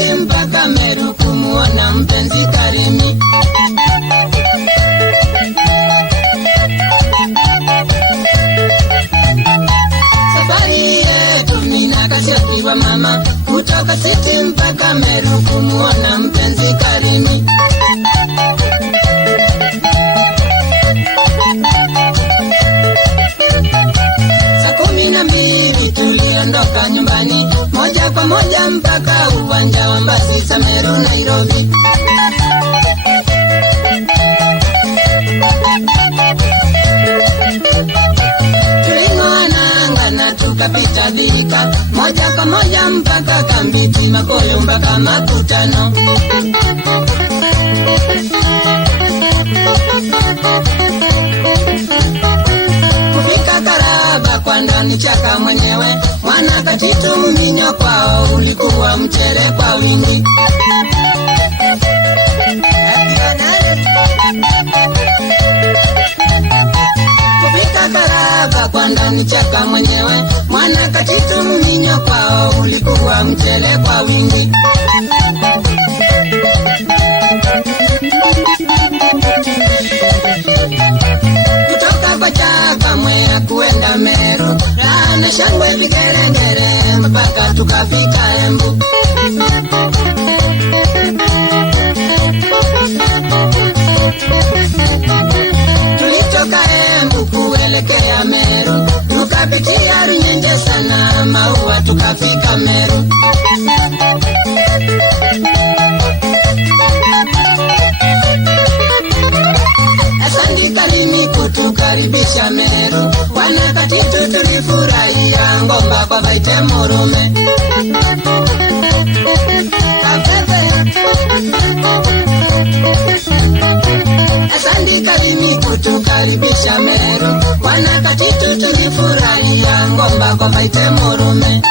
City mpaka Meru kumuona mpenzi Karimi. Safari yetu mina Kashati wa mama, kutoka City mpaka Meru kumuona mpenzi Karimi. Saa 12 tuliondoka nyumbani, moja kwa moja mpaka uwanja wa Mbasisa Meru Nairobi. Tuling'oa nanga na tukapita Thika, moja kwa moja mpaka Kambiti, Makoyo mpaka Makutano. Kufika Karaba kwa ndani chaka mwenyewe, mwana Katitu Mminyo kwao ulikuwa mchele kwa wingi. Kufika Karaba kwa ndani chaka mwenyewe, mwana Katitu Mminyo kwao ulikuwa mchele kwa wingi. Kutoka kwa chaka mwea kuenda Meru, rana shangwe vigeregere mpaka tukafika Embu. Tulitoka Embu kuelekea Meru, tukapitia Runyenje sana Maua tukafika Meru. Asante Karimi kutukaribisha Meru, wana Katitu tulifurahia ngomba kwa Vaite Murume. Asante Karimi kutukaribisha Meru, wana Katitu tulifurahia ngomba kwa Vaite Murume.